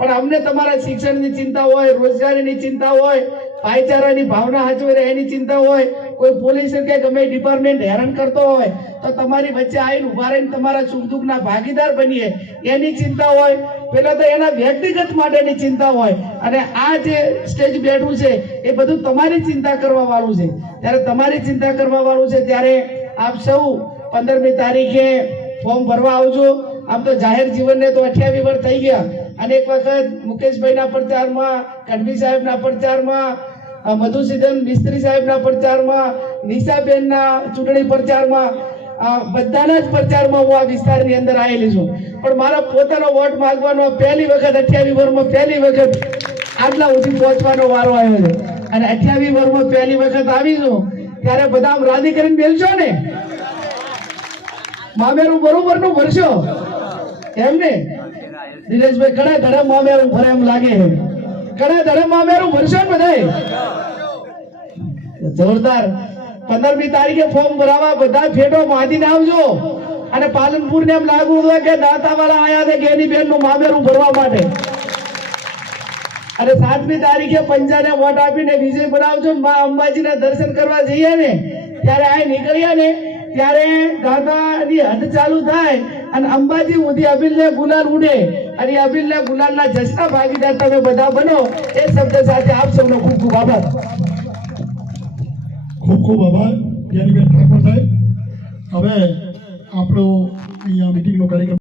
પણ અમને તમારા શિક્ષણની ચિંતા હોય, રોજગારીની ચિંતા હોય, ભાઈચારાની ભાવના સાચવી રહે એની ચિંતા હોય, કોઈ પોલીસ કે ગમે ડિપાર્ટમેન્ટ હેરાન કરતો હોય તો તમારી વચ્ચે આવીને ઉભા રહીને તમારા સુખ દુઃખના ભાગીદાર બનીએ એની ચિંતા હોય. પેલા તો એના વ્યક્તિગત માટેની ચિંતા હોય, અને આ જે સ્ટેજ બેઠું છે એ બધું તમારી ચિંતા કરવા વાળું છે. ત્યારે તમારી ચિંતા કરવા વાળું છે ત્યારે આપ સૌ 15મી તારીખે ફોર્મ ભરવા આવજો. આમ તો જાહેર જીવનને તો 28 વર્ષ થઈ ગયા. અનેક વખત મુકેશભાઈના પ્રચારમાં, ગઢવી સાહેબના પ્રચારમાં, મધુસૂદન મિસ્ત્રી સાહેબના પ્રચારમાં, નિશાબેનના ચૂંટણી પ્રચારમાં, બધાના જ પ્રચારમાં હું આ વિસ્તારની અંદર આવેલી છું. પણ મારા પોતાનો વોટ માંગવાનો પહેલી વખત 28 વર્ષમાં પહેલી વખત આટલા સુધી પહોંચવાનો વારો આવ્યો છે. અને 28 વર્ષમાં પહેલી વખત આવી છું ત્યારે બધા આમ રાજી કરીને બેલશો ને, મામેરું બરોબર નું ભરશો એમ ને દિનેશભાઈ? ઘણા ધડા મામેરું ભરે એમ લાગે છે. ઘણા ધડા મામેરું ભરશો ને બધાય? જોરદાર. 15મી તારીખે ફોર્મ ભરાવા બધા ફેટો માધીને આવજો. અને પાલનપુર ને એમ લાગુ હોય કે દાતાવાળા આયા છે ગેની બેન નું મામેરું ભરવા માટે. અને 7મી તારીખે પંજાને વોટ આપીને વિજય બનાવજો. માં અંબાજીના દર્શન કરવા જઈએ ને ત્યારે આ નીકળ્યા ને ત્યારે દાદાની હદ ચાલુ થાય અને અંબાજી સુધી અબિલને ગુલાલ ઉડે, અને અબિલને ગુલાલના જશના ભાગીદાર તમે બધા બનો. એ શબ્દ સાથે આપ સૌનો ખૂબ ખૂબ આભાર. ખૂબ ખૂબ આભાર જ્ઞાનીબેન ઠાકોર સાહેબ. હવે આપણો અહીંયા મિટિંગનો કાર્યક્રમ